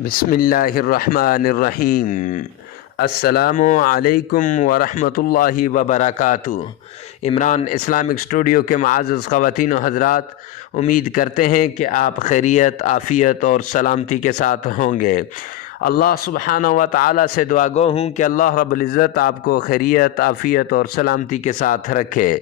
بسم اللہ الرحمن الرحیم۔ السلام علیکم ورحمۃ اللہ وبرکاتہ۔ عمران اسلامک اسٹوڈیو کے معزز خواتین و حضرات، امید کرتے ہیں کہ آپ خیریت، عافیت اور سلامتی کے ساتھ ہوں گے۔ اللہ سبحانہ و تعالیٰ سے دعا گو ہوں کہ اللہ رب العزت آپ کو خیریت، عافیت اور سلامتی کے ساتھ رکھے۔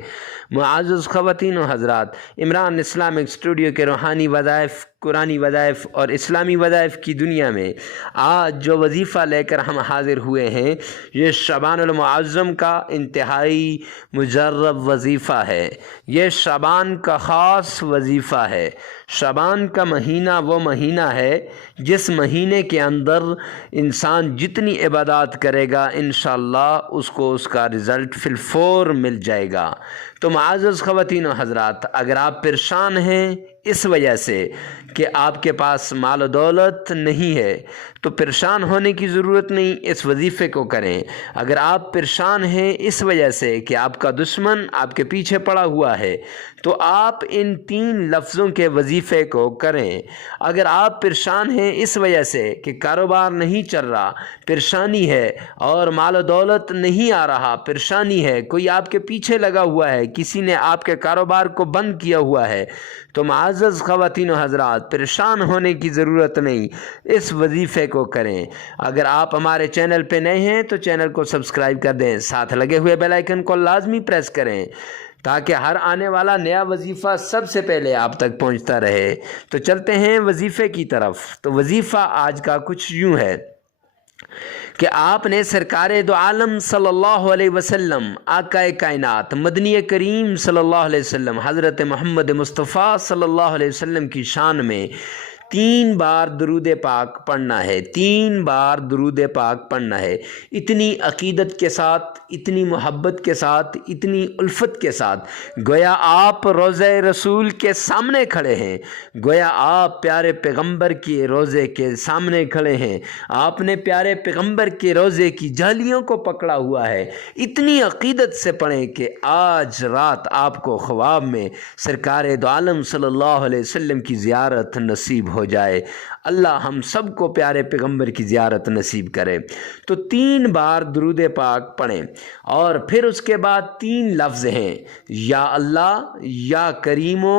معزز خواتین و حضرات، عمران اسلامک اسٹوڈیو کے روحانی وظائف، قرآنی وظائف اور اسلامی وظائف کی دنیا میں آج جو وظیفہ لے کر ہم حاضر ہوئے ہیں، یہ شعبان المعظم کا انتہائی مجرب وظیفہ ہے۔ یہ شعبان کا خاص وظیفہ ہے۔ شعبان کا مہینہ وہ مہینہ ہے جس مہینے کے اندر انسان جتنی عبادات کرے گا انشاءاللہ اس کو اس کا رزلٹ فی الفور مل جائے گا۔ تو معزز خواتین و حضرات، اگر آپ پریشان ہیں اس وجہ سے کہ آپ کے پاس مال و دولت نہیں ہے تو پریشان ہونے کی ضرورت نہیں، اس وظیفے کو کریں۔ اگر آپ پریشان ہیں اس وجہ سے کہ آپ کا دشمن آپ کے پیچھے پڑا ہوا ہے تو آپ ان 3 لفظوں کے وظیفے کو کریں۔ اگر آپ پریشان ہیں اس وجہ سے کہ کاروبار نہیں چل رہا، پریشانی ہے، اور مال و دولت نہیں آ رہا، پریشانی ہے، کوئی آپ کے پیچھے لگا ہوا ہے، کسی نے آپ کے کاروبار کو بند کیا ہوا ہے، تو معزز خواتین و حضرات، پریشان ہونے کی ضرورت نہیں، اس وظیفے کو کریں۔ اگر آپ ہمارے چینل پہ نئے ہیں تو چینل کو سبسکرائب کر دیں، ساتھ لگے ہوئے بیل آئیکن کو لازمی پریس کریں تاکہ ہر آنے والا نیا وظیفہ سب سے پہلے آپ تک پہنچتا رہے۔ تو چلتے ہیں وظیفے کی طرف۔ تو وظیفہ آج کا کچھ یوں ہے کہ آپ نے سرکار دو عالم صلی اللہ علیہ وسلم، آقا کائنات مدنی کریم صلی اللہ علیہ وسلم، حضرت محمد مصطفیٰ صلی اللہ علیہ وسلم کی شان میں 3 بار درود پاک پڑھنا ہے۔ 3 بار درود پاک پڑھنا ہے، اتنی عقیدت کے ساتھ، اتنی محبت کے ساتھ، اتنی الفت کے ساتھ، گویا آپ روضہ رسول کے سامنے کھڑے ہیں، گویا آپ پیارے پیغمبر کے روضے کے سامنے کھڑے ہیں، آپ نے پیارے پیغمبر کے روضے کی جھالیوں کو پکڑا ہوا ہے۔ اتنی عقیدت سے پڑھیں کہ آج رات آپ کو خواب میں سرکار دو عالم صلی اللہ علیہ وسلم کی زیارت نصیب ہو جائے۔ اللہ ہم سب کو پیارے پیغمبر کی زیارت نصیب کرے۔ تو 3 بار درود پاک پڑھیں، اور پھر اس کے بعد 3 لفظ ہیں، یا اللہ، یا کریمو،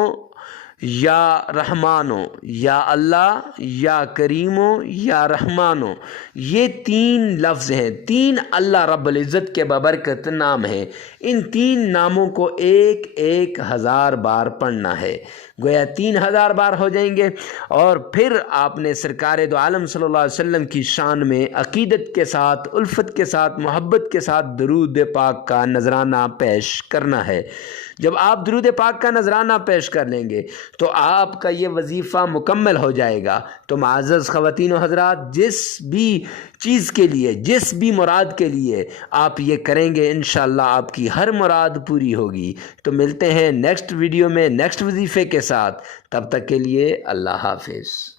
یا رحمانو، یا اللہ، یا کریمو، یا رحمانو۔ یہ 3 لفظ ہیں، 3 اللہ رب العزت کے بابرکت نام ہیں۔ ان 3 ناموں کو 1000 بار پڑھنا ہے، گویا 3000 بار ہو جائیں گے۔ اور پھر آپ نے سرکار دو عالم صلی اللہ علیہ وسلم کی شان میں عقیدت کے ساتھ، الفت کے ساتھ، محبت کے ساتھ درود پاک کا نذرانہ پیش کرنا ہے۔ جب آپ درود پاک کا نذرانہ پیش کر لیں گے تو آپ کا یہ وظیفہ مکمل ہو جائے گا۔ تو معزز خواتین و حضرات، جس بھی چیز کے لیے، جس بھی مراد کے لیے آپ یہ کریں گے انشاءاللہ آپ کی ہر مراد پوری ہوگی۔ تو ملتے ہیں نیکسٹ ویڈیو میں نیکسٹ وظیفے کے ساتھ، تب تک کے لیے اللہ حافظ۔